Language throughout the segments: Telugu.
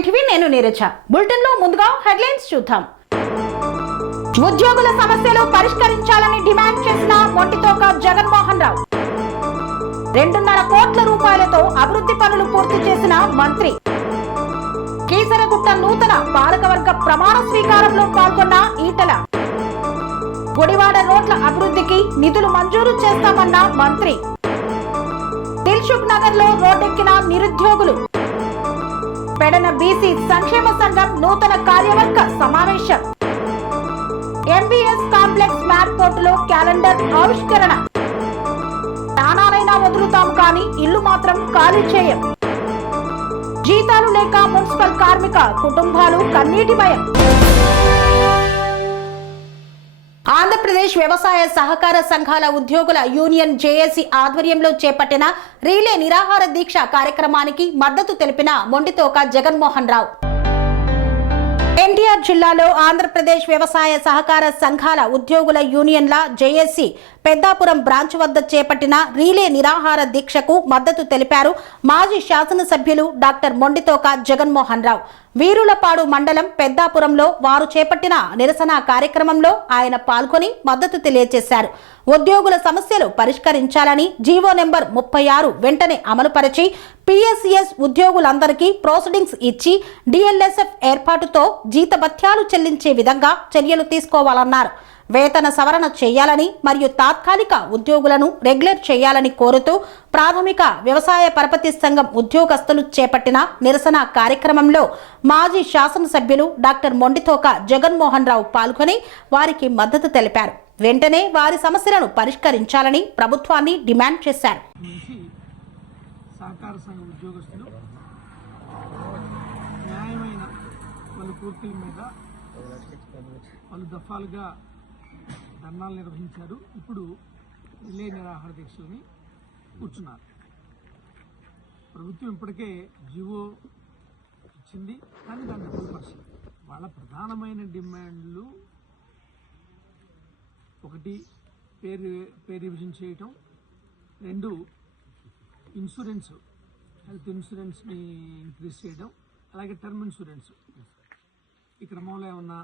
నైన్ టీవీ నేను నీరజ. బులెటిన్ లో ముందుగా హెడ్లైన్స్ చూద్దాం. ఉద్యోగుల సమస్యలు పరిష్కరించాలని డిమాండ్ చేసిన మొండితోక జగన్మోహన్ రావు. 2.5 కోట్ల రూపాయలతో అభివృద్ధి పనులు పూర్తి చేసిన మంత్రి. కీసరగుట్ట నూతన పాలకవర్గ ప్రమాణ స్వీకారంలో పాల్గొన్న ఈటల. గుడివాడ రోడ్ల అభివృద్ధికి నిధులు మంజూరు చేస్తామన్న మంత్రి. దిల్సుఖ్ నగర్ లో రోడ్డెక్కిన నిరుద్యోగులు. పెడన బీసీ సంక్షేమ సంఘం నూతన కార్యవర్గ సమావేశం. ఎంబీఎస్ కాంప్లెక్స్ మ్యాట్ పోర్టులో క్యాలెండర్ ఆవిష్కరణ. ప్రాణాలైనా వదులుతాం కానీ ఇల్లు మాత్రం ఖాళీ చేయం. జీతాలు లేక మున్సిపల్ కార్మిక కుటుంబాలు కన్నీటిమయం. ఆంధ్రప్రదేశ్ వ్యవసాయ సహకార సంఘాల ఉద్యోగుల యూనియన్ జేఏసీ ఆధ్వర్యంలో చేపట్టిన రీలే నిరాహార దీక్ష కార్యక్రమానికి మద్దతు తెలిపిన మొండితోక జగన్మోహన్ రావు. ఎన్టీఆర్ జిల్లాలో ఆంధ్రప్రదేశ్ వ్యవసాయ సహకార సంఘాల ఉద్యోగుల యూనియన్ల జేఏసీ పెద్దాపురం బ్రాంచ్ వద్ద చేపట్టిన రీలే నిరాహార దీక్షకు మద్దతు తెలిపారు మాజీ శాసనసభ్యులు డాక్టర్ మొండితోక జగన్మోహన్ రావు. వీరులపాడు మండలం పెద్దాపురంలో వారు చేపట్టిన నిరసన కార్యక్రమంలో ఆయన పాల్గొని మద్దతు తెలియజేశారు. ఉద్యోగుల సమస్యలు పరిష్కరించాలని జీవో నెంబర్ 36 వెంటనే అమలుపరిచి పిఎస్సిఎస్ ఉద్యోగులందరికీ ప్రొసీడింగ్స్ ఇచ్చి డిఎల్ఎస్ఎఫ్ ఏర్పాటుతో జీతభత్యాలు చెల్లించే విధంగా చర్యలు తీసుకోవాలన్నారు. వేతన సవరణ చేయాలని మరియు తాత్కాలిక ఉద్యోగులను రెగ్యులర్ చేయాలని కోరుతూ ప్రాథమిక వ్యవసాయ పరపతి సంఘం ఉద్యోగస్తులు చేపట్టిన నిరసన కార్యక్రమంలో మాజీ శాసనసభ్యులు డాక్టర్ మొండితోక జగన్మోహన్ రావు పాల్గొని వారికి మద్దతు తెలిపారు. వెంటనే వారి సమస్యలను పరిష్కరించాలని ప్రభుత్వాన్ని డిమాండ్ చేశారు. సహకార సంఘ ఉద్యోగస్తులు న్యాయమైన పలు కోర్టుల మీద పలు దఫాలుగా ధర్నాలు నిర్వహించారు. ఇప్పుడు రిలే నిరాహార దీక్షలని కూర్చున్నారు. ప్రభుత్వం ఇప్పటికే జీవో ఇచ్చింది, కానీ దాన్ని అమలుపరిచింది. వాళ్ళ ప్రధానమైన డిమాండ్లు ఒకటి పేరు రివిజన్ చేయటం, 2 ఇన్సూరెన్స్ హెల్త్ ఇన్సూరెన్స్ని ఇంక్రీజ్ చేయడం, అలాగే టర్మ్ ఇన్సూరెన్స్. ఈ క్రమంలో ఏమన్నా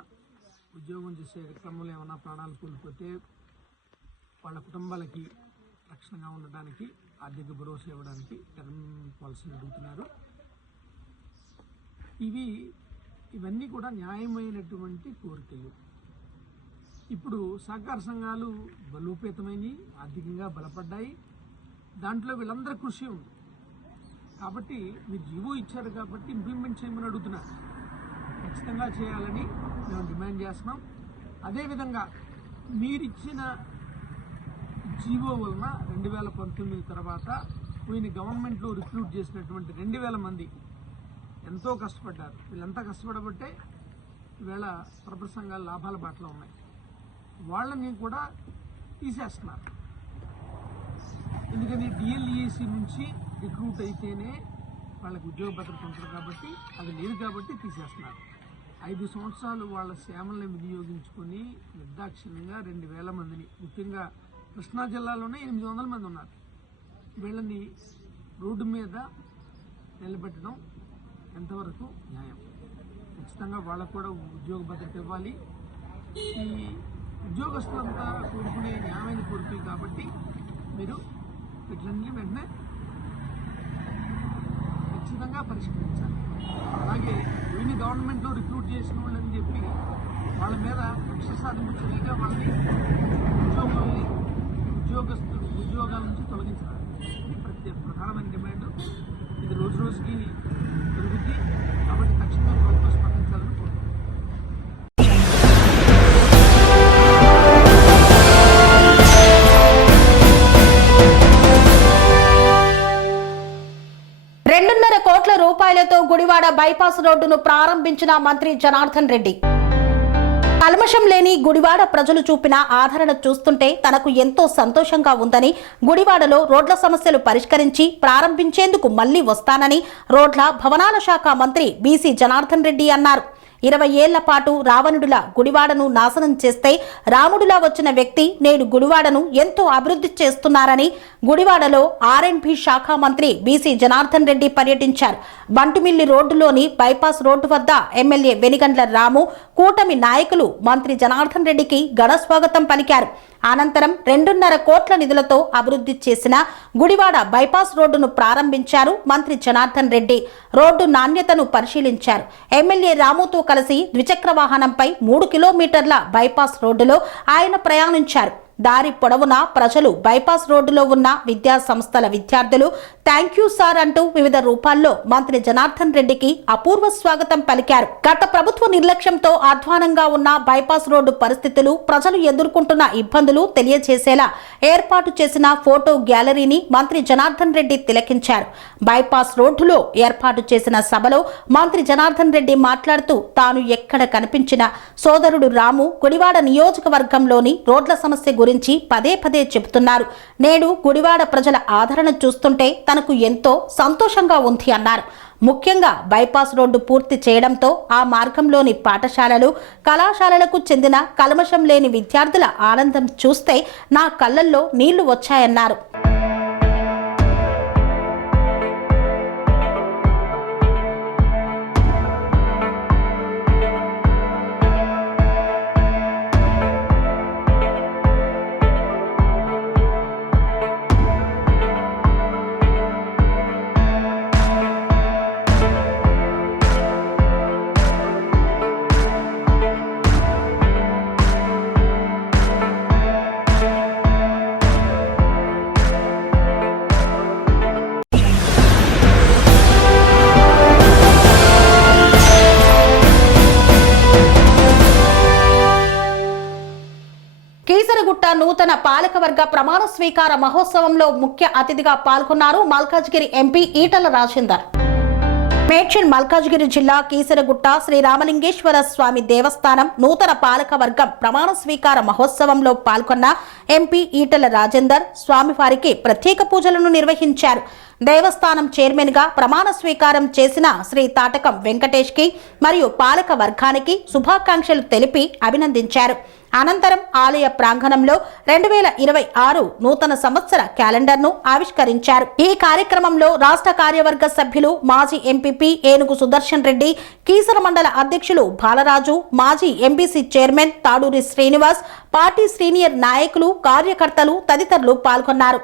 ఉద్యోగం చేసే క్రమంలో ఏమన్నా ప్రాణాలు కోల్పోతే వాళ్ళ కుటుంబాలకి రక్షణగా ఉండడానికి, ఆర్థిక భరోసా ఇవ్వడానికి టర్మ్ పాలసీని అడుగుతున్నారు. ఇవన్నీ కూడా న్యాయమైనటువంటి కోరికలు. ఇప్పుడు సహకార సంఘాలు బలోపేతమైనవి, ఆర్థికంగా బలపడ్డాయి. దాంట్లో వీళ్ళందరి కృషి ఉంది. కాబట్టి మీరు జీవో ఇచ్చారు కాబట్టి ఇంప్లిమెంట్ చేయమని అడుగుతున్నారు. ఖచ్చితంగా చేయాలని మేము డిమాండ్ చేస్తున్నాం. అదేవిధంగా మీరిచ్చిన జీవో వలన 2019 తర్వాత పోయిన గవర్నమెంట్లో రిక్రూట్ చేసినటువంటి 2000 మంది ఎంతో కష్టపడ్డారు. వీళ్ళంతా కష్టపడబట్టే ఈవేళ ప్రభుత్వ సంఘాలు లాభాల బాటలో ఉన్నాయి. వాళ్ళని కూడా తీసేస్తున్నారు. ఎందుకని డిఎల్ఈసి నుంచి రిక్రూట్ అయితేనే వాళ్ళకి ఉద్యోగ భద్రత ఉంటుంది కాబట్టి, అది లేదు కాబట్టి తీసేస్తున్నారు. 5 సంవత్సరాలు వాళ్ళ సేవలను వినియోగించుకొని నిర్దాక్షిణ్యంగా 2000 మందిని, ముఖ్యంగా కృష్ణా జిల్లాలోనే 800 మంది ఉన్నారు. వీళ్ళని రోడ్డు మీద నిలబెట్టడం ఎంతవరకు న్యాయం? ఖచ్చితంగా వాళ్ళకు కూడా ఉద్యోగ భద్రత ఇవ్వాలి. ఈ ఉద్యోగస్తులంతా కోరుకునే న్యాయమైన కోరికలు కాబట్టి మీరు వీటిని వెంటనే ఖచ్చితంగా పరిష్కరించాలి. అలాగే పోయిన గవర్నమెంట్లో రిక్రూట్ చేసిన వాళ్ళని చెప్పి వాళ్ళ మీద కక్ష సాధింపు చర్యగా వాళ్ళని ఉద్యోగాల నుంచి తొలగించాలి. ఇది ప్రధానమైన డిమాండ్. ఇది రోజు రోజుకి పెరుగుద్ది. కాబట్టి తక్షణమే ప్రభుత్వం స్పందించాలని కోరుతున్నాను. రూపాయలతో గుడివాడ బైపాస్ రోడ్డును ప్రారంభించిన మంత్రి జనార్దన్ రెడ్డి. కల్మషం లేని గుడివాడ ప్రజలు చూపిన ఆదరణ చూస్తుంటే తనకు ఎంతో సంతోషంగా ఉందని, గుడివాడలో రోడ్ల సమస్యలు పరిష్కరించి ప్రారంభించేందుకు మళ్లీ వస్తానని రోడ్ల భవనాల శాఖ మంత్రి బీసీ జనార్దన్ రెడ్డి అన్నారు. 20 ఏళ్ల పాటు రావణుడిలా గుడివాడను నాశనం చేస్తే రాముడిలా వచ్చిన వ్యక్తి నేడు గుడివాడను ఎంతో అభివృద్ధి చేస్తున్నారని గుడివాడలో ఆర్ఎండ్బి శాఖ మంత్రి బీసీ జనార్దన్ రెడ్డి పర్యటించారు. బంటుమిల్లి రోడ్డులోని బైపాస్ రోడ్డు వద్ద ఎమ్మెల్యే వెనిగండ్ల రాము, కూటమి నాయకులు మంత్రి జనార్దన్ రెడ్డికి ఘన స్వాగతం పలికారు. అనంతరం 2.5 కోట్ల నిధులతో అభివృద్ధి చేసిన గుడివాడ బైపాస్ రోడ్డును ప్రారంభించారు మంత్రి జనార్దన్ రెడ్డి. రోడ్డు నాణ్యతను పరిశీలించారు. ఎమ్మెల్యే రాముతో కలిసి ద్విచక్ర వాహనంపై 3 కిలోమీటర్ల బైపాస్ రోడ్డులో ఆయన ప్రయాణించారు. దారి పొడవునా ప్రజలు బైపాస్ రోడ్డులో ఉన్న విద్యా సంస్థల విద్యార్థులు థ్యాంక్ యూ సార్ అంటూ వివిధ రూపాల్లో మంత్రి జనార్దన్ రెడ్డికి అపూర్వ స్వాగతం పలికారు. గత ప్రభుత్వ నిర్లక్ష్యంతో అధ్వానంగా ఉన్న బైపాస్ రోడ్డు పరిస్థితులు, ప్రజలు ఎదుర్కొంటున్న ఇబ్బందులు తెలియజేసేలా ఏర్పాటు చేసిన ఫోటో గ్యాలరీని మంత్రి జనార్దన్ రెడ్డి తిలకించారు. బైపాస్ రోడ్డులో ఏర్పాటు చేసిన సభలో మంత్రి జనార్దన్ రెడ్డి మాట్లాడుతూ తాను ఎక్కడ కనిపించిన సోదరుడు రాము గుడివాడ నియోజకవర్గంలోని రోడ్ల సమస్య గురించి పదే పదే చెబుతున్నారు. నేడు గుడివాడ ప్రజల ఆదరణ చూస్తుంటే తనకు ఎంతో సంతోషంగా ఉంది అన్నారు. ముఖ్యంగా బైపాస్ రోడ్డు పూర్తి చేయడంతో ఆ మార్గంలోని పాఠశాలలు, కళాశాలలకు చెందిన కల్మషం లేని విద్యార్థుల ఆనందం చూస్తే నా కళ్ళల్లో నీళ్లు వచ్చాయన్నారు. కీసరగుట్ట నూతన పాలకవర్గ ప్రమాణ స్వీకార మహోత్సవంలో ముఖ్య అతిథిగా పాల్గొన్నారు మల్కాజ్గిరి ఎంపీ ఈటల రాజేందర్. మేడ్చల్ మల్కాజ్గిరి జిల్లా కీసరగుట్ట శ్రీ రామలింగేశ్వర స్వామి దేవస్థానం నూతన పాలకవర్గం ప్రమాణ స్వీకార మహోత్సవంలో పాల్గొన్న ఎంపీ ఈటల రాజేందర్ స్వామివారికి ప్రత్యేక పూజలను నిర్వహించారు. దేవస్థానం చైర్మన్ గా ప్రమాణ స్వీకారం చేసిన శ్రీ తాటకం వెంకటేష్ కి మరియు పాలక వర్గానికి శుభాకాంక్షలు తెలిపి అభినందించారు. అనంతరం ఆలయ ప్రాంగణంలో 2026 నూతన సంవత్సర క్యాలెండర్ను ఆవిష్కరించారు. ఈ కార్యక్రమంలో రాష్ట్ర కార్యవర్గ సభ్యులు మాజీ ఎంపీపీ ఏనుగు సుదర్శన్ రెడ్డి, కీసర మండల అధ్యక్షులు బాలరాజు, మాజీ MBC chairman Taduri Srinivas, party senior నాయకులు, కార్యకర్తలు తదితరులు పాల్గొన్నారు.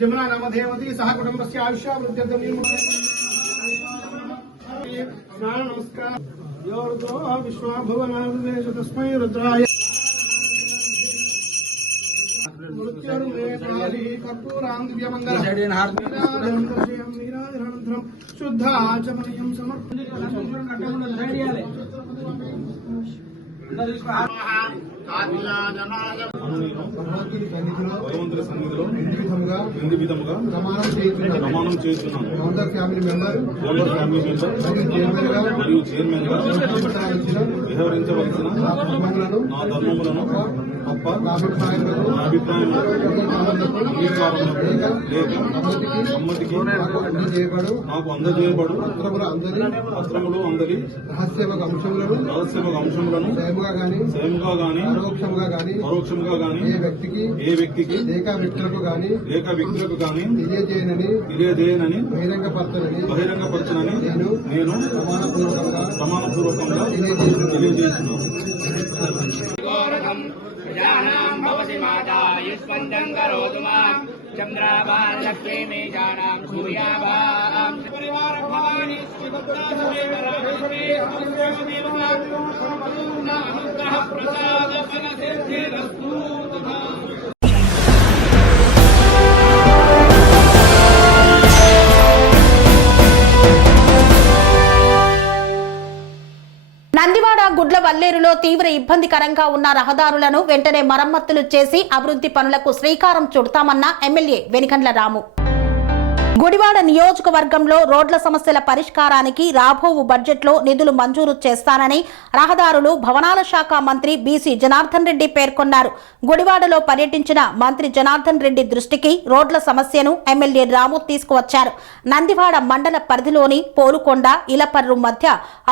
जमुना नामधेयवती सह कुटुंबस्य आयुष्यावृद्ध्यर्थं स्नान नमस्कार योर्दो विश्वाभुवनादिदेश तस्मै रुद्राय मृत्युर्मेकाली कर्पूरांगिव्यमंगलम् नीराजनन्तरं शुद्धाचमनीयं समर्पयामि భగవంతుడి సన్నిధిలో ఎన్ని విధముగా ప్రమాణం చేస్తున్నాను. ఫ్యామిలీ మెంబర్ మరియు చైర్మన్ గా వ్యవహరించవలసిన నా ధర్మములను తప్ప నా అభిప్రాయంలో సమ్మతికి నాకు అందజేయబడు పత్రములు అందరి రహస్యమగ అంశములను స్వయముగా గాని పరోక్షముగా గాని ఏ వ్యక్తికి లేక వ్యక్తులకు గాని తెలియజేయనని బహిరంగపరచనని నేను ప్రమాణపూర్వకంగా తెలియజేస్తున్నాను. बीजानां भवति माता युष्मन्दं करोतु मां चन्द्राभां लक्ष्मी बीजानां सूर्याभां परिवार भवानी श्रीभद्रा अनुग्रह प्रसाद फल सिद्धिरस्तु। నందివాడ గుడ్ల వల్లేరులో తీవ్ర ఇబ్బందికరంగా ఉన్న రహదారులను వెంటనే మరమ్మతులు చేసి అభివృద్ధి పనులకు శ్రీకారం చుడతామన్న ఎమ్మెల్యే వెనిగండ్ల రాము. గుడివాడ నియోజకవర్గంలో రోడ్ల సమస్యల పరిష్కారానికి రాబోవు బడ్జెట్లో నిధులు మంజూరు చేస్తానని రహదారులు భవనాల శాఖ మంత్రి బీసీ జనార్దన్ రెడ్డి పేర్కొన్నారు. గుడివాడలో పర్యటించిన మంత్రి జనార్దన్ రెడ్డి దృష్టికి రోడ్ల సమస్యను ఎమ్మెల్యే రాము తీసుకువచ్చారు. నందివాడ మండల పరిధిలోని పోలుకొండ ఇలపర్రు మధ్య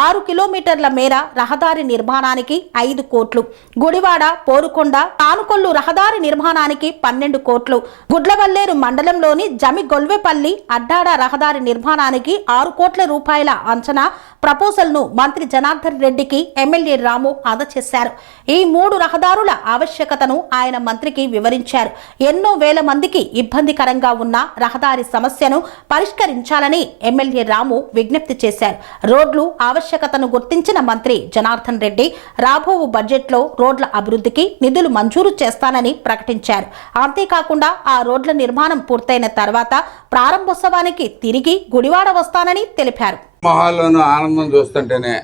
6 కిలోమీటర్ల మేర రహదారి నిర్మాణానికి 5 కోట్లు, గుడివాడ పోలుకొండ తానుకొల్లు రహదారి నిర్మాణానికి 12 కోట్లు, గుడ్లవల్లేరు మండలంలోని జమిగొల్వేపల్లి అడ్డాడ రహదారి నిర్మాణానికి 6 కోట్ల రూపాయల అంచనా ప్రపోజల్ ను మంత్రి జనార్దన్ రెడ్డికి ఎమ్మెల్యే రాము అందజేశారు. ఈ 3 రహదారుల ఆవశ్యకతను ఆయన మంత్రికి వివరించారు. ఎన్నో వేల మందికి ఇబ్బందికరంగా ఉన్న రహదారి సమస్యను పరిష్కరించాలని ఎమ్మెల్యే రాము విజ్ఞప్తి చేశారు. రోడ్లు ఆవశ్యకతను గుర్తించిన మంత్రి జనార్దన్ రెడ్డి రాబోవు బడ్జెట్లో రోడ్ల అభివృద్ధికి నిధులు మంజూరు చేస్తానని ప్రకటించారు. అంతేకాకుండా ఆ రోడ్ల నిర్మాణం పూర్తయిన తర్వాత ప్రారంభోత్సవానికి తిరిగి గుడివాడ వస్తానని తెలిపారు. మొహాల్లోనూ ఆనందం చూస్తుంటేనే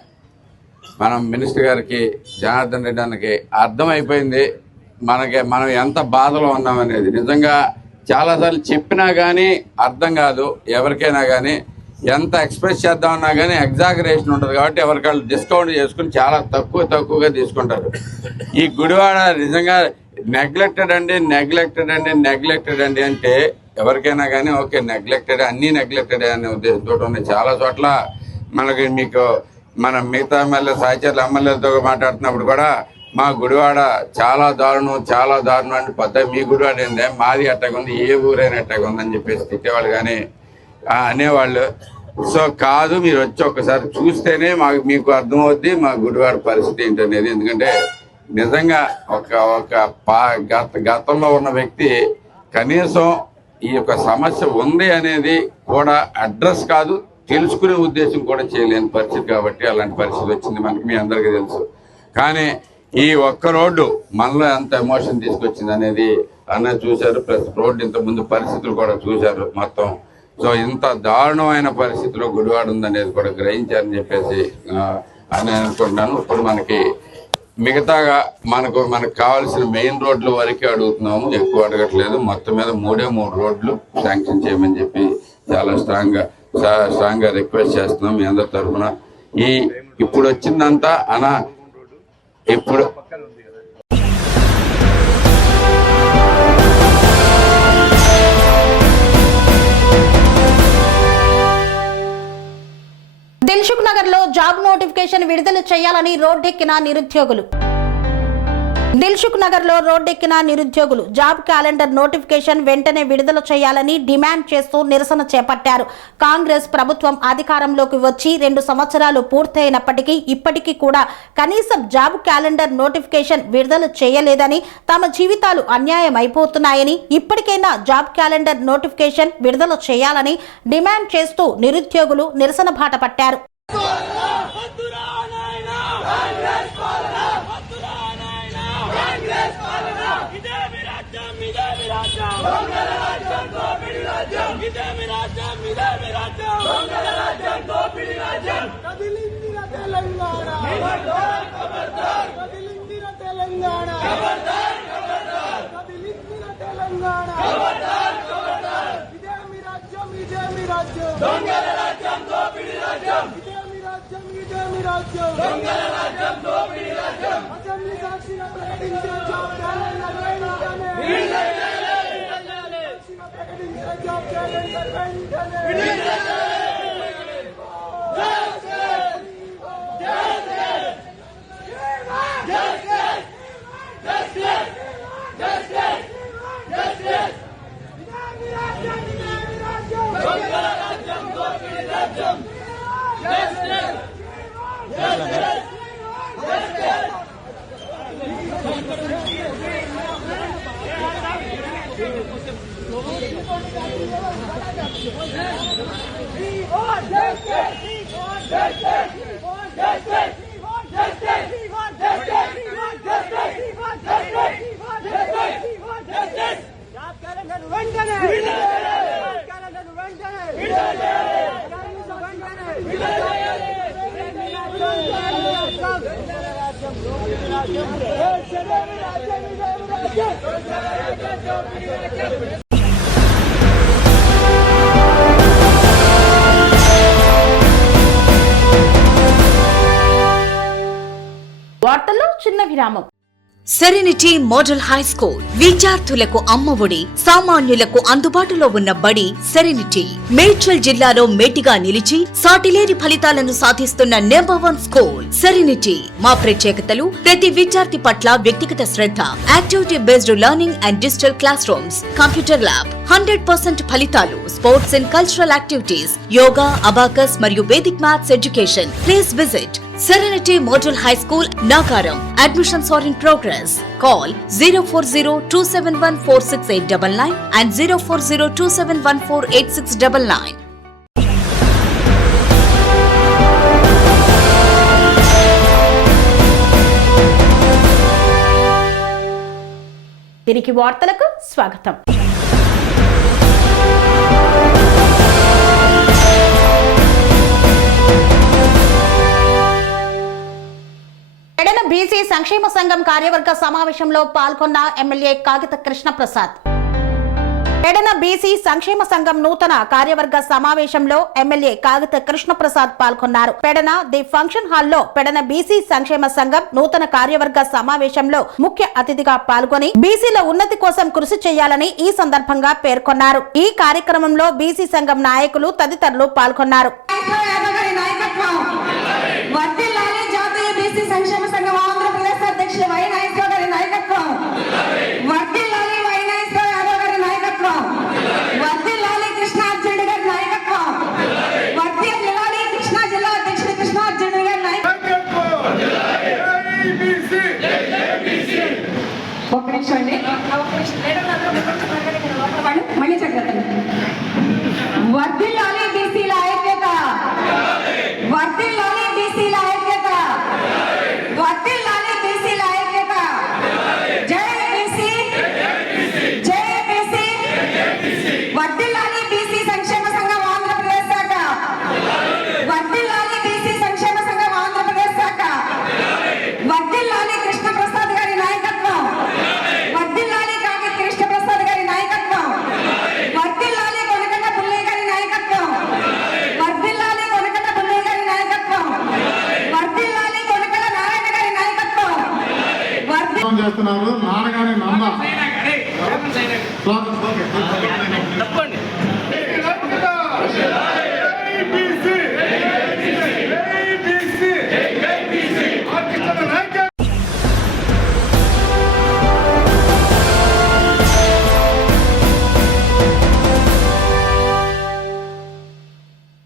మనం మినిస్టర్ గారికి జనార్దన్ రెడ్డి అన్నకి అర్థమైపోయింది మనం ఎంత బాధలో ఉన్నామనేది. నిజంగా చాలాసార్లు చెప్పినా కానీ అర్థం కాదు ఎవరికైనా కానీ. ఎంత ఎక్స్ప్రెస్ చేద్దామన్నా కానీ ఎగ్జాగరేషన్ ఉంటుంది కాబట్టి ఎవరికాళ్ళు డిస్కౌంట్ చేసుకుని చాలా తక్కువగా తీసుకుంటారు. ఈ గుడివాడ నిజంగా నెగ్లెక్టెడ్ అండి అంటే ఎవరికైనా కానీ ఓకే నెగ్లెక్టెడ్, అన్నీ నెగ్లెక్టెడ్ అనే ఉద్దేశంతో ఉన్నాయి. చాలా చోట్ల మనకి మన మిగతా ఎమ్మెల్యే సాయిచర్ల ఎమ్మెల్యేలతో మాట్లాడుతున్నప్పుడు కూడా మా గుడివాడ చాలా దారుణం అంటే పెద్ద మీ గుడివాడ ఏందే మాది అట్టగా ఉంది, ఏ ఊరైనా అట్టగా ఉందని చెప్పేసి తిట్టేవాళ్ళు కానీ అనేవాళ్ళు. సో కాదు, మీరు వచ్చి ఒక్కసారి చూస్తేనే మీకు అర్థమవుద్ది మా గుడివాడ పరిస్థితి ఏంటనేది. ఎందుకంటే నిజంగా గతంలో ఉన్న వ్యక్తి కనీసం ఈ యొక్క సమస్య ఉంది అనేది కూడా అడ్రస్ కాదు, తెలుసుకునే ఉద్దేశం కూడా చేయలేని పరిస్థితి. కాబట్టి అలాంటి పరిస్థితి వచ్చింది మనకి, మీ అందరికీ తెలుసు. కానీ ఈ ఒక్క రోడ్డు మనలో ఎంత ఎమోషన్ తీసుకొచ్చింది అనేది అన్నది చూశారు. ప్లస్ రోడ్డు ఇంతకుముందు పరిస్థితులు కూడా చూశారు మొత్తం. సో ఇంత దారుణమైన పరిస్థితిలో గుడివాడ ఉందనేది కూడా గ్రహించారని చెప్పేసి అని అనుకుంటున్నాను. ఇప్పుడు మనకి మిగతాగా మనకు కావాల్సిన మెయిన్ రోడ్ల వరకే అడుగుతున్నాము, ఎక్కువ అడగట్లేదు. మొత్తం మీద 3 రోడ్లు శాంక్షన్ చేయమని చెప్పి చాలా స్ట్రాంగ్ గా రిక్వెస్ట్ చేస్తున్నాం మీ అందరి తరఫున. ఇప్పుడు వచ్చిందంతా ఇప్పుడు దిల్సుఖ్ నగర్ లో జాబ్ నోటిఫికేషన్ విడుదల చేయాలని రోడ్డెక్కిన నిరుద్యోగులు. దిల్సుఖ్ నగర్ లో రోడ్డెక్కిన నిరుద్యోగులు జాబ్ క్యాలెండర్ నోటిఫికేషన్ వెంటనే విడుదల చేయాలని డిమాండ్ చేస్తూ నిరసన చేపట్టారు. కాంగ్రెస్ ప్రభుత్వం అధికారంలోకి వచ్చి 2 సంవత్సరాలు పూర్తయినప్పటికీ ఇప్పటికీ కూడా కనీసం జాబ్ క్యాలెండర్ నోటిఫికేషన్ విడుదల చేయలేదని, తమ జీవితాలు అన్యాయం అయిపోతున్నాయని, ఇప్పటికైనా జాబ్ క్యాలెండర్ నోటిఫికేషన్ విడుదల చేయాలని డిమాండ్ చేస్తూ నిరుద్యోగులు నిరసన బాట పట్టారు. వార్తల్లో చిన్న విరామం. సెరెనిటీ మోడల్ హై స్కూల్ విద్యార్థులకు అమ్మఒడి, సామాన్యులకు అందుబాటులో ఉన్న బడి సెరెనిటీ. మేడ్చల్ జిల్లాలో మేటిగా నిలిచి సాటిలేని ఫలితాలను సాధిస్తున్న నంబర్ 1 స్కూల్ సెరెనిటీ. మా ప్రత్యేకతలు ప్రతి విద్యార్థి పట్ల వ్యక్తిగత శ్రద్ధ, activity based learning and digital classrooms, computer lab, 100% ఫలితాలు, sports and cultural activities, yoga, abacus మరియు Vedic maths education. Please visit Serenity Model High School, Nagaram. Admissions are in progress. Call 040-271-46899 and 040-271-48699. తిరిగి వార్తలకు స్వాగతం. పెడన బీసీ సంక్షేమ సంఘం కార్యవర్గ సమావేశంలో పాల్గొన్న ఎమ్మెల్యే కాగిత కృష్ణప్రసాద్. పెడన బీసీ సంక్షేమ సంఘం నూతన కార్యవర్గ సమావేశంలో ఎమ్మెల్యే కాగిత కృష్ణప్రసాద్ పాల్గొన్నారు. పెడన ది ఫంక్షన్ హాల్లో పెడన బీసీ సంక్షేమ సంఘం నూతన కార్యవర్గ సమావేశంలో ముఖ్య అతిథిగా పాల్గొని బీసీల ఉన్నతి కోసం కృషి చేయాలని ఈ సందర్భంగా పేర్కొన్నారు. ఈ కార్యక్రమంలో బీసీ సంఘం నాయకులు తదితరులు పాల్గొన్నారు. సంక్షేమ సంఘం ఆంధ్రప్రదేశ్ అధ్యక్షులు వై నాగేశ్వరరావు గారి నాయకత్వం, వర్ధిల్లాలి వై నాగేశ్వరరావు యాదవ్ గారి నాయకత్వం, వర్ధిల్లాలి కృష్ణార్జునుడు గారి నాయకత్వం, వర్ధిల్లాలి కృష్ణా జిల్లా అధ్యక్షుడు కృష్ణార్జునుడు గారి నాయకత్వం. ఒక్క నిమిషం అండి, మళ్ళీ చక్కగా వర్ధిల్లాలి బీసీల ఐక్యత, వర్ధిల్లాలి బీసీల ఐక్యత, వర్ధిల్లాలి బీసీల ఐక్యత. జై బీసీ, జై బీసీ, వర్ధిల్లాలి బీసీ సంక్షేమ సంఘం ఆంధ్రప్రదేశ్ శాఖ, వర్ధిల్లాలి బీసీ సంక్షేమ సంఘం ఆంధ్రప్రదేశ్ శాఖ, వర్ధిల్లాలి కృష్ణప్రసాద్ గారి నాయకత్వం, వర్ధిల్లాలి కాగిత కృష్ణప్రసాద్ గారి నాయకత్వం, వర్ధిల్లాలి కొనకట పుల్లయ్య గారి నాయకత్వం, వర్ధిల్లాలి కొనకట పుల్లయ్య గారి నాయకత్వం, వర్ధిల్లాలి కొనకట నారాయణ గారి నాయకత్వం, చేస్తున్నారు నాన్నగారి నాన్న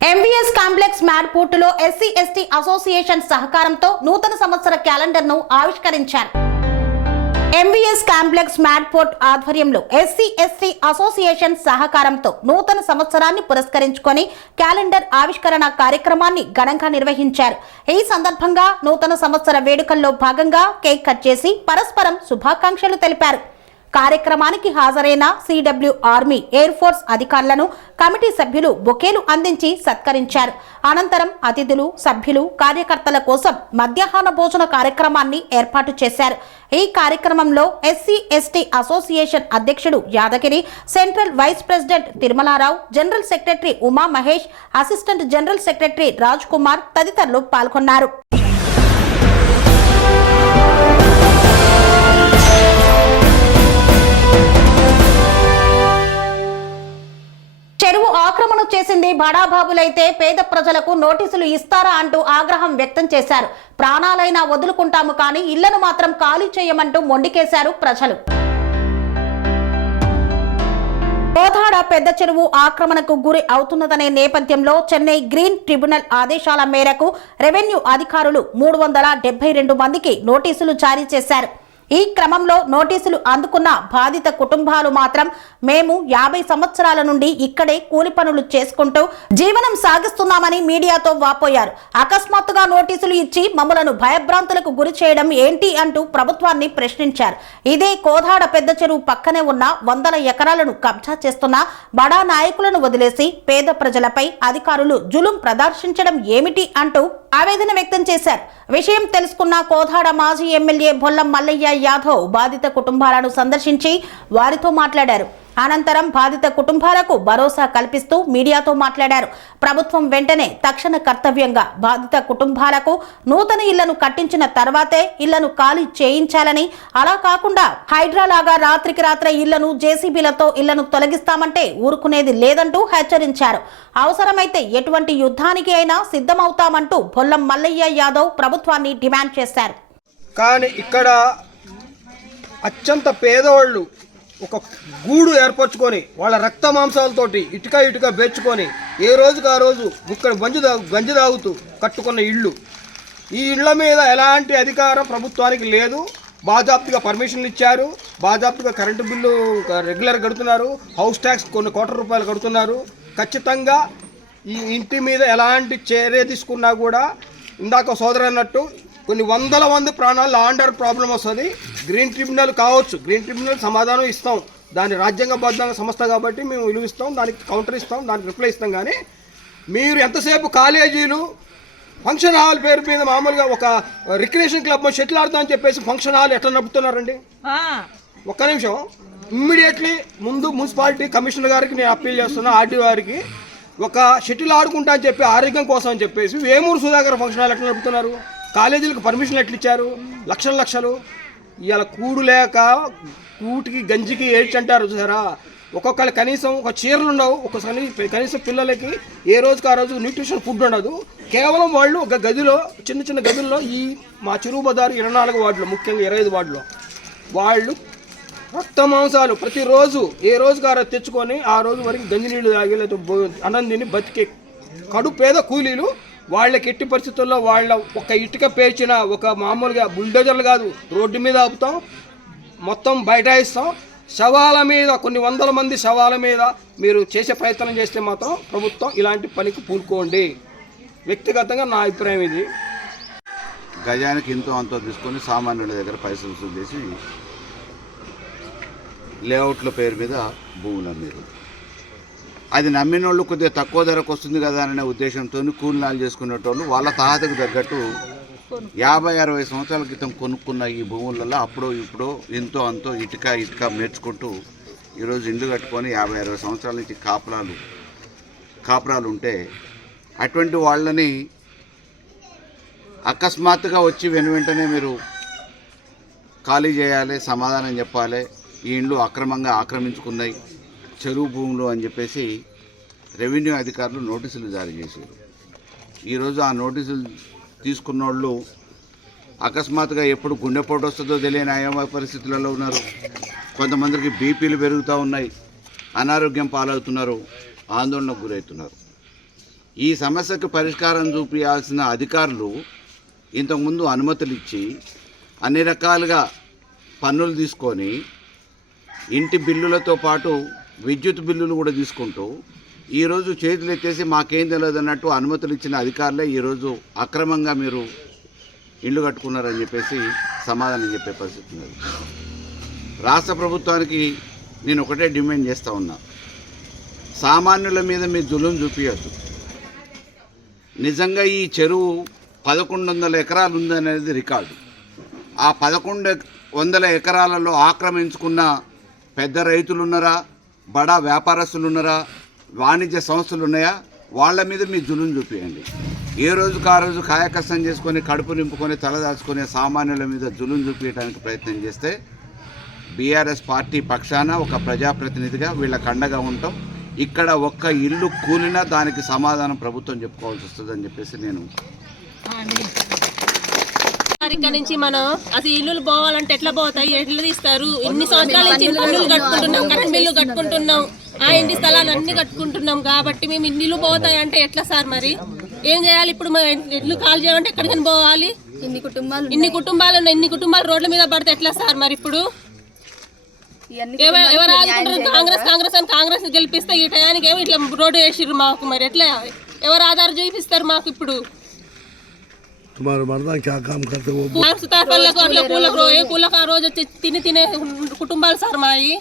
ఎంవీఎస్ కాంప్లెక్స్ మ్యాడ్పోర్టులో ఎస్సీ ఎస్టీ అసోసియేషన్ సహకారంతో నూతన సంవత్సర క్యాలెండర్ ను ఆవిష్కరించారు. ఎంవీఎస్ కాంప్లెక్స్ మ్యాడ్పోర్ట్ ఆధ్వర్యంలో ఎస్సీ ఎస్టీ అసోసియేషన్ సహకారంతో నూతన సంవత్సరాన్ని పురస్కరించుకొని క్యాలెండర్ ఆవిష్కరణ కార్యక్రమాన్ని ఘనంగా నిర్వహించారు. ఈ సందర్భంగా నూతన సంవత్సర వేడుకల్లో భాగంగా కేక్ కట్ చేసి పరస్పరం శుభాకాంక్షలు తెలిపారు. కార్యక్రమానికి హాజరైన సిడబ్ల్యూ ఆర్మీ ఎయిర్ ఫోర్స్ అధికారులను కమిటీ సభ్యులు బొకేలు అందించి సత్కరించారు. అనంతరం అతిథులు, సభ్యులు, కార్యకర్తల కోసం మధ్యాహ్న భోజన కార్యక్రమాన్ని ఏర్పాటు చేశారు. ఈ కార్యక్రమంలో ఎస్సీ ఎస్టీ అసోసియేషన్ అధ్యక్షుడు Yadagiri, central vice president Tirumalarao, general secretary Uma Mahesh, assistant general secretary Raj Kumar తదితరులు పాల్గొన్నారు. చెరువు ఆక్రమణ చేసింది బడాబాబులైతే పేద ప్రజలకు నోటీసులు ఇస్తారా అంటూ ఆగ్రహం వ్యక్తం చేశారు. ప్రాణాలైనా వదులుకుంటాము కానీ ఇళ్లను మాత్రం ఖాళీ చేయమంటూ మొండికేశారు ప్రజలు. కోదాడ పెద్ద చెరువు ఆక్రమణకు గురి అవుతున్నదనే నేపథ్యంలో చెన్నై గ్రీన్ ట్రిబ్యునల్ ఆదేశాల మేరకు రెవెన్యూ అధికారులు 372 మందికి నోటీసులు జారీ చేశారు. ఈ క్రమంలో నోటీసులు అందుకున్న బాధిత కుటుంబాలు మాత్రం మేము 50 సంవత్సరాల నుండి ఇక్కడే కూలి పనులు చేసుకుంటూ జీవనం సాగిస్తున్నామని మీడియాతో వాపోయారు. అకస్మాత్తుగా నోటీసులు ఇచ్చి మమ్మలను భయభ్రాంతులకు గురి చేయడం ఏంటి అంటూ ప్రభుత్వాన్ని ప్రశ్నించారు. ఇదే కోదాడ పెద్ద చెరువు పక్కనే ఉన్న 100 ఎకరాలను కబ్జా చేస్తున్న బడా నాయకులను వదిలేసి పేద ప్రజలపై అధికారులు జులుం ప్రదర్శించడం ఏమిటి అంటూ ఆవేదన వ్యక్తం చేశారు. విషయం తెలుసుకున్న కోదాడ మాజీ ఎమ్మెల్యే బొల్లం మల్లయ్య యాదవ్ బాధిత కుటుంబాలను సందర్శించి వారితో మాట్లాడారు. అనంతరం బాధిత కుటుంబాలకు భరోసా కల్పిస్తూ మీడియాతో మాట్లాడారు. ప్రభుత్వం వెంటనే తక్షణ కర్తవ్యంగా బాధిత కుటుంబాలకు నూతన ఇళ్లను కట్టించిన తర్వాతే ఇళ్లను ఖాళీ చేయించాలని, అలా కాకుండా హైడ్రా లాగా రాత్రికి రాత్రే ఇళ్లను జేసీబీలతో ఇళ్లను తొలగిస్తామంటే ఊరుకునేది లేదంటూ హెచ్చరించారు. అవసరమైతే ఎటువంటి యుద్ధానికి అయినా సిద్ధమవుతామంటూ బొల్లం మల్లయ్య యాదవ్ ప్రభుత్వాన్ని డిమాండ్ చేశారు. కానీ ఇక్కడ అత్యంత పేదవాళ్ళు ఒక గూడు ఏర్పరచుకొని వాళ్ళ రక్త మాంసాలతోటి ఇటుక బెచ్చుకొని ఏ రోజుకి ఆ రోజు ఇక్కడ గంజి తాగుతూ కట్టుకున్న ఇళ్ళు, ఈ ఇళ్ల మీద ఎలాంటి అధికారం ప్రభుత్వానికి లేదు. బాజాప్తుగా పర్మిషన్లు ఇచ్చారు, బాజాప్తుగా కరెంటు బిల్లు రెగ్యులర్ కడుతున్నారు, హౌస్ ట్యాక్స్ కొన్ని కోట్ల రూపాయలు కడుతున్నారు. ఖచ్చితంగా ఈ ఇంటి మీద ఎలాంటి చర్య తీసుకున్నా కూడా ఇందాక సోదరు అన్నట్టు కొన్ని వందల మంది ప్రాణాలు ఆండర్ ప్రాబ్లం వస్తుంది. గ్రీన్ ట్రిబ్యునల్ కావచ్చు, గ్రీన్ ట్రిబ్యునల్ సమాధానం ఇస్తాం, దాని రాజ్యాంగబద్ధంగా సంస్థ కాబట్టి మేము విలువ ఇస్తాం, దానికి కౌంటర్ ఇస్తాం, దానికి రిప్లై ఇస్తాం. కానీ మీరు ఎంతసేపు కాలేజీలు ఫంక్షన్ హాల్ పేరు మీద మామూలుగా ఒక రిక్రియేషన్ క్లబ్ షటిల్ ఆడతామని చెప్పేసి ఫంక్షన్ హాల్ ఎట్లా నడుపుతున్నారండి? ఒక్క నిమిషం, ఇమ్మీడియట్లీ ముందు మున్సిపాలిటీ కమిషనర్ గారికి నేను అప్పీల్ చేస్తున్నా, ఆర్డీ వారికి ఒక షటిల్ ఆడుకుంటా అని చెప్పి ఆరోగ్యం కోసం అని చెప్పేసి వేమూరు సుధాకర్ ఫంక్షన్ హాల్ ఎట్లా నడుపుతున్నారు? కాలేజీలకు పర్మిషన్ ఎట్లా ఇచ్చారు? లక్షలు. ఇవాళ కూడు లేక కూటికి గంజికి ఏడ్చంటారు చూసారా. ఒక్కొక్కరు కనీసం ఒక చీరలు ఉండవు, ఒక్కొక్కసారి కనీసం పిల్లలకి ఏ రోజుకి ఆ రోజు న్యూట్రిషన్ ఫుడ్ ఉండదు. కేవలం వాళ్ళు ఒక గదిలో చిన్న గదుల్లో ఈ మా చెరువు బజారు 24 వార్డులో, ముఖ్యంగా 25 వార్డులో వాళ్ళు రక్త మాంసాలు ప్రతిరోజు ఏ రోజుకి ఆ రోజు తెచ్చుకొని ఆ రోజు వరకు గంజి నీళ్ళు తాగి లేదా అన్నం తిని బతికే కడు పేద కూలీలు. వాళ్ళకి ఎట్టి పరిస్థితుల్లో వాళ్ళ ఒక ఇటుక పేర్చిన ఒక మామూలుగా బుల్డోజర్లు కాదు, రోడ్డు మీద ఆపుతాం, మొత్తం బైఠాయిస్తాం. శవాల మీద కొన్ని వందల మంది శవాల మీద మీరు చేసే ప్రయత్నం చేస్తే మాత్రం ప్రభుత్వం ఇలాంటి పనికి పూనుకోండి. వ్యక్తిగతంగా నా అభిప్రాయం ఇది. గజానికి ఇంతో అంతో తీసుకొని సామాన్యుల దగ్గర పైసలు వసూలు చేసి లేఅవుట్ల పేరు మీద భూములు అమ్మేరు. అది నమ్మిన వాళ్ళు కొద్దిగా తక్కువ ధరకు వస్తుంది కదా అనే ఉద్దేశంతో కూలినాలు చేసుకునేటోళ్ళు వాళ్ళ తాహతకు తగ్గట్టు 50-60 సంవత్సరాల క్రితం కొనుక్కున్న ఈ భూములలో అప్పుడో ఇప్పుడు ఎంతో అంతో ఇటుక మేర్చుకుంటూ ఈరోజు ఇండ్లు కట్టుకొని 50-60 సంవత్సరాల నుంచి కాపురాలు ఉంటే అటువంటి వాళ్ళని అకస్మాత్తుగా వచ్చి వెంటనే మీరు ఖాళీ చేయాలి, సమాధానం చెప్పాలి, ఈ ఇండ్లు అక్రమంగా ఆక్రమించుకున్నాయి, చెరువు భూములు అని చెప్పేసి రెవెన్యూ అధికారులు నోటీసులు జారీ చేశారు. ఈరోజు ఆ నోటీసులు తీసుకున్న వాళ్ళు అకస్మాత్తుగా ఎప్పుడు గుండెపోటు వస్తుందో తెలియని అయోమయ పరిస్థితులలో ఉన్నారు. కొంతమందికి బీపీలు పెరుగుతూ ఉన్నాయి, అనారోగ్యం పాలవుతున్నారు, ఆందోళనకు గురవుతున్నారు. ఈ సమస్యకు పరిష్కారం చూపించాల్సిన అధికారులు ఇంతకుముందు అనుమతులు ఇచ్చి అన్ని రకాలుగా పన్నులు తీసుకొని ఇంటి బిల్లులతో పాటు విద్యుత్ బిల్లులు కూడా తీసుకుంటూ ఈరోజు చేతులు ఎత్తేసి మాకేం తెలియదు అన్నట్టు అనుమతులు ఇచ్చిన అధికారులే ఈరోజు అక్రమంగా మీరు ఇళ్ళు కట్టుకున్నారని చెప్పేసి సమాధానం చెప్పే పరిస్థితి ఉన్నది. రాష్ట్ర ప్రభుత్వానికి నేను ఒకటే డిమాండ్ చేస్తూ ఉన్నా, సామాన్యుల మీద మీ జులుం చూపించద్దు. నిజంగా ఈ చెరువు 1100 ఎకరాలు ఉందనేది రికార్డు. ఆ 1100 ఎకరాలలో ఆక్రమించుకున్న పెద్ద రైతులు ఉన్నారా, బడా వ్యాపారస్తులు ఉన్నారా, వాణిజ్య సంస్థలు ఉన్నాయా, వాళ్ళ మీద మీ జులుం చూపించండి. ఏ రోజుకు ఆ రోజు కాయకష్టం చేసుకొని కడుపు నింపుకొని తలదాచుకునే సామాన్యుల మీద జులుం చూపించడానికి ప్రయత్నం చేస్తే బీఆర్ఎస్ పార్టీ పక్షాన ఒక ప్రజాప్రతినిధిగా వీళ్ళకి అండగా ఉంటాం. ఇక్కడ ఒక్క ఇల్లు కూలినా దానికి సమాధానం ప్రభుత్వం చెప్పుకోవాల్సి వస్తుందని చెప్పేసి నేను ఇక్కడ నుంచి మనం అసలు ఇల్లులు పోవాలంటే ఎట్లా పోతాయి, ఎట్లా తీస్తారు? ఇన్ని సంవత్సరాల నుంచి ఇల్లు కట్టుకుంటున్నాం, కరెంట్ బిల్లు కట్టుకుంటున్నాం, ఆ ఇంటి స్థలాలు అన్ని కట్టుకుంటున్నాం. కాబట్టి మేము ఇల్లు పోతాయి అంటే ఎట్లా సార్? మరి ఏం చేయాలి ఇప్పుడు? ఇల్లు కాల్ చేయాలంటే ఎక్కడికైనా పోవాలి. ఇన్ని కుటుంబాలు ఉన్నాయి. ఇన్ని కుటుంబాలు రోడ్ల మీద పడితే ఎట్లా సార్ మరి ఇప్పుడు ఎవరు ఆదుకుంటారు? కాంగ్రెస్ అని కాంగ్రెస్ గెలిపిస్తే ఈ టయానికి ఏమో ఇట్లా రోడ్డు వేసిర్రు మాకు. మరి ఎట్లా ఎవరు ఆధారం చూపిస్తారు మాకు ఇప్పుడు? కూలకు ఆ రోజు వచ్చి తినే కుటుంబాలు సార్ మాయి.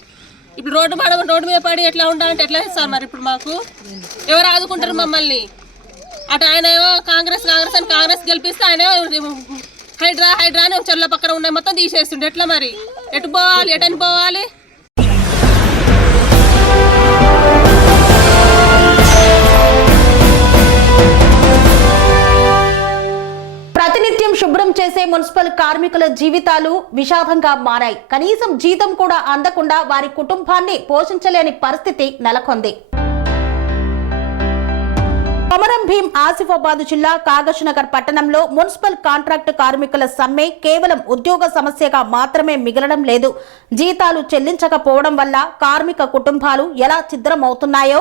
ఇప్పుడు రోడ్డు మీద పడి ఎట్లా ఉండాలంటే ఎట్లా సార్ మరి ఇప్పుడు మాకు ఎవరు ఆదుకుంటారు మమ్మల్ని? అటు ఆయన ఏమో కాంగ్రెస్ అని కాంగ్రెస్ గెలిపిస్తే ఆయన హైడ్రా అని చెర్ల పక్కన ఉన్నాయి మొత్తం తీసేస్తుండే. ఎట్లా మరి ఎటు పోవాలి? ఎటని పోవాలి? ప్రతినిత్యం శుభ్రం చేసే మున్సిపల్ కార్మికుల జీవితాలు విషాదంగా మారాయి. కనీసం జీతం కూడా అందకుండా వారి కుటుంబాన్ని పోషించలేని పరిస్థితి నెలకొంది. కొమరం భీం ఆసిఫాబాద్ జిల్లా కాగజ్నగర్ పట్టణంలో మున్సిపల్ కాంట్రాక్ట్ కార్మికుల సమ్మె కేవలం ఉద్యోగ సమస్యగా మాత్రమే మిగలడం లేదు. జీతాలు చెల్లించకపోవడం వల్ల కార్మిక కుటుంబాలు ఎలా ఛిద్రమవుతున్నాయో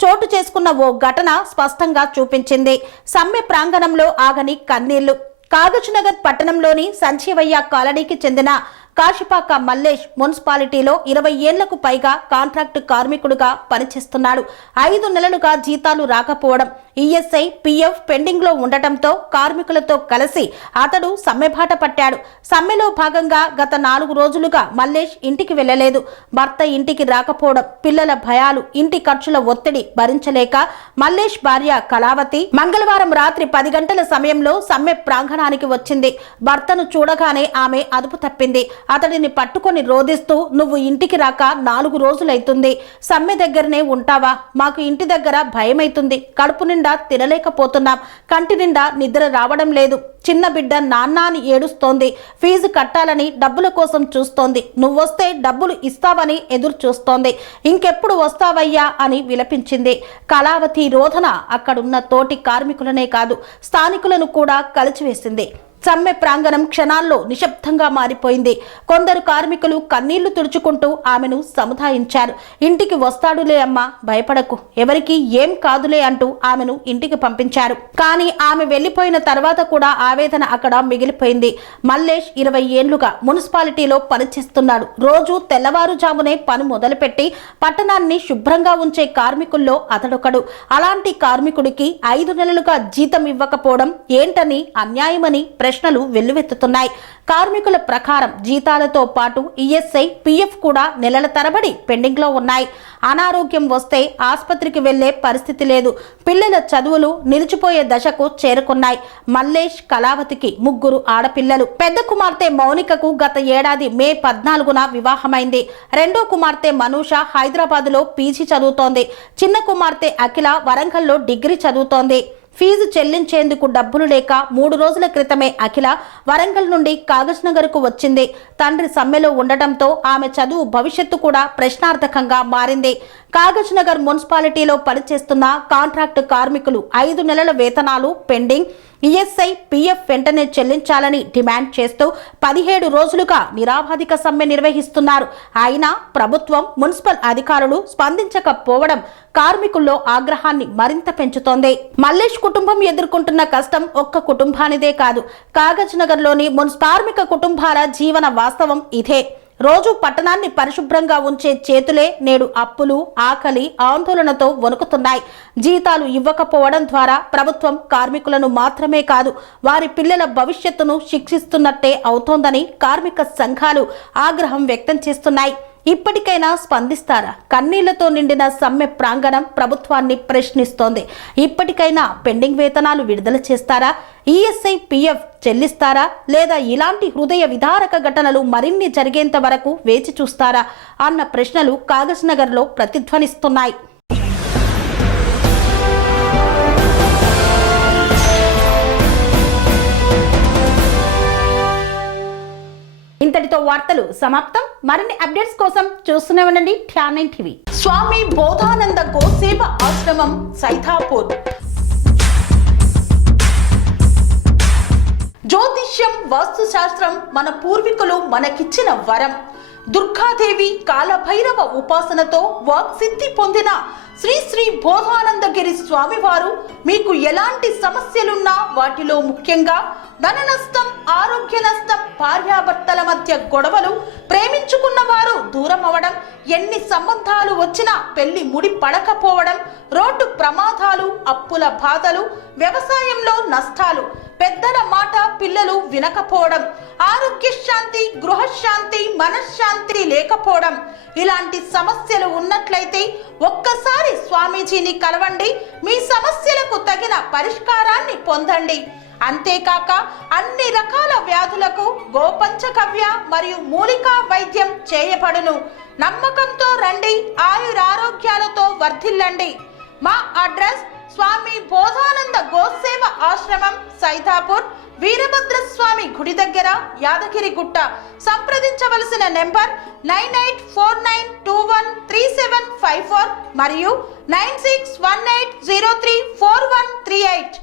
చోటు చేసుకున్న ఓ ఘటన స్పష్టంగా చూపించింది. సమ్మె ప్రాంగణంలో ఆగని కన్నీళ్లు. కాగజ్నగర్ పట్టణంలోని సంజీవయ్య కాలనీకి చెందిన కాశిపాక మల్లేష్ మున్సిపాలిటీలో 20 ఏళ్లకు పైగా కాంట్రాక్టు కార్మికుడుగా పనిచేస్తున్నాడు. 5 నెలలుగా జీతాలు రాకపోవడం, ఈఎస్ఐ, పిఎఫ్ పెండింగ్ లో ఉండటంతో కార్మికులతో కలిసి అతడు సమ్మెబాట పట్టాడు. సమ్మెలో భాగంగా గత 4 రోజులుగా మల్లేష్ ఇంటికి వెళ్లలేదు. భర్త ఇంటికి రాకపోవడం, పిల్లల భయాలు, ఇంటి ఖర్చుల ఒత్తిడి భరించలేక మల్లేష్ భార్య కళావతి మంగళవారం రాత్రి 10 గంటల సమయంలో సమ్మె ప్రాంగణానికి వచ్చింది. భర్తను చూడగానే ఆమె అదుపు తప్పింది. అతడిని పట్టుకొని రోదిస్తూ, నువ్వు ఇంటికి రాక 4 రోజులైతుంది, సమ్మె దగ్గరనే ఉంటావా? మాకు ఇంటి దగ్గర భయమైతుంది, కడుపు నిండా తినలేకపోతున్నాం, కంటి నిండా నిద్ర రావడం లేదు, చిన్న బిడ్డ నాన్న అని ఏడుస్తోంది, ఫీజు కట్టాలని డబ్బుల కోసం చూస్తోంది, నువ్వొస్తే డబ్బులు ఇస్తావని ఎదురు చూస్తోంది, ఇంకెప్పుడు వస్తావయ్యా అని విలపించింది. కళావతి రోధన అక్కడున్న తోటి కార్మికులనే కాదు, స్థానికులను కూడా కలిచివేసింది. సమ్మె ప్రాంగణం క్షణాల్లో నిశ్శబ్దంగా మారిపోయింది. కొందరు కార్మికులు కన్నీళ్లు తుడుచుకుంటూ ఆమెను సముదాయించారు. ఇంటికి వస్తాడులే అమ్మా, భయపడకు, ఎవరికి ఏం కాదులే అంటూ ఆమెను ఇంటికి పంపించారు. కానీ ఆమె వెళ్లిపోయిన తర్వాత కూడా ఆవేదన అక్కడ మిగిలిపోయింది. మల్లేష్ 20 ఏళ్లుగా మున్సిపాలిటీలో పనిచేస్తున్నాడు. రోజు తెల్లవారుజామునే పని మొదలుపెట్టి పట్టణాన్ని శుభ్రంగా ఉంచే కార్మికుల్లో అతడొకడు. అలాంటి కార్మికుడికి 5 నెలలుగా జీతం ఇవ్వకపోవడం ఏంటని, అన్యాయమని ప్రశ్నలు వెల్లువెత్తుతున్నాయి. కార్మికుల ప్రకారం జీతాలతో పాటు ఈఎస్ఐ, పిఎఫ్ కూడా నెలల తరబడి పెండింగ్ లో ఉన్నాయి. అనారోగ్యం వస్తే ఆసుపత్రికి వెళ్లే పరిస్థితి లేదు. పిల్లల చదువులు నిలిచిపోయే దశకు చేరుకున్నాయి. మల్లేష్, కళావతికి 3 ఆడపిల్లలు. పెద్ద కుమార్తె మౌనికకు గత ఏడాది మే 14న వివాహమైంది. రెండో కుమార్తె మనూష హైదరాబాద్ లో పీజీ చదువుతోంది. చిన్న కుమార్తె అఖిల వరంగల్లో డిగ్రీ చదువుతోంది. ఫీజు చెల్లించేందుకు డబ్బులు లేక 3 రోజుల క్రితమే అఖిల వరంగల్ నుండి కాగజ్నగర్కు వచ్చింది. తండ్రి సమ్మెలో ఉండటంతో ఆమె చదువు భవిష్యత్తు కూడా ప్రశ్నార్థకంగా మారింది. కాగజ్నగర్ మున్సిపాలిటీలో పనిచేస్తున్న కాంట్రాక్టు కార్మికులు 5 నెలల వేతనాలు పెండింగ్, ఈఎస్ఐ, పిఎఫ్ వెంటనే చెల్లించాలని డిమాండ్ చేస్తూ 17 రోజులుగా నిరాబాధిక సమ్మె నిర్వహిస్తున్నారు. అయినా ప్రభుత్వం, మున్సిపల్ అధికారులు స్పందించకపోవడం కార్మికుల్లో ఆగ్రహాన్ని మరింత పెంచుతోంది. మల్లేష్ కుటుంబం ఎదుర్కొంటున్న కష్టం ఒక్క కుటుంబానిదే కాదు, కాగజ్నగర్లోని కార్మిక కుటుంబాల జీవన వాస్తవం ఇదే. రోజు పట్టణాన్ని పరిశుభ్రంగా ఉంచే చేతులే నేడు అప్పులు, ఆకలి, ఆందోళనతో వణుకుతున్నాయి. జీతాలు ఇవ్వకపోవడం ద్వారా ప్రభుత్వం కార్మికులను మాత్రమే కాదు, వారి పిల్లల భవిష్యత్తును శిక్షిస్తున్నట్టే అవుతోందని కార్మిక సంఘాలు ఆగ్రహం వ్యక్తం చేస్తున్నాయి. ఇప్పటికైనా స్పందిస్తారా? కన్నీళ్లతో నిండిన సమ్మె ప్రాంగణం ప్రభుత్వాన్ని ప్రశ్నిస్తోంది. ఇప్పటికైనా పెండింగ్ వేతనాలు విడుదల చేస్తారా? ఈఎస్ఐ, పిఎఫ్ చెల్లిస్తారా? లేదా ఇలాంటి హృదయ విదారక ఘటనలు మరిన్ని జరిగేంత వరకు వేచి చూస్తారా అన్న ప్రశ్నలు కాగజ్నగర్లో ప్రతిధ్వనిస్తున్నాయి. ఇంతటితో వార్తలు సమాప్తం. మరిన్ని అప్డేట్స్ కోసం చూస్తూనే ఉండండి TR9 టీవీ. స్వామి బోధానంద గోసేవ ఆశ్రమం, సైథాపూర్. జ్యోతిష్యం, వాస్తుశాస్త్రం మన పూర్వీకులు మనకిచ్చిన వరం. దుర్గాదేవి, కాలభైరవ ఉపాసనతో వాక్సిద్ధి పొందిన శ్రీ శ్రీ బోధానందగిరి స్వామివారు మీకు ఎలాంటి సమస్యలున్నా వాటిలో ముఖ్యంగా ధన నష్టం, ఆరోగ్య నష్టం, భార్యాభర్తల మధ్య గొడవలు, ప్రేమించుకున్న వారు దూరం అవడం, ఎన్ని సంబంధాలు వచ్చినా పెళ్లి ముడి పడకపోవడం, రోడ్డు ప్రమాదాలు, అప్పుల బాధలు, వ్యవసాయంలో నష్టాలు, పెద్దల మాట పిల్లలు వినకపోవడం, ఆరోగ్య శాంతి, గృహశాంతి, మనశ్శాంతి లేకపోవడం, ఇలాంటి సమస్యలు ఉన్నట్లయితే ఒక్కసారి స్వామీజీని కలవండి. మీ సమస్యలకు తగిన పరిష్కారాన్ని పొందండి. అంతేకాక అన్ని రకాల వ్యాధులకు గోపంచకవ్య మరియు మూలికా వైద్యం చేయబడును. నమ్మకంతో రండి, ఆయురారోగ్యాలతో వర్ధిల్లండి. మా అడ్రస్ స్వామి బోధానంద గోసేవ ఆశ్రమం, సైదాపూర్, వీరభద్ర స్వామి గుడి దగ్గర, యాదగిరిగుట్ట. సంప్రదించవలసిన నెంబర్ 9849213754 మరియు 9618034138.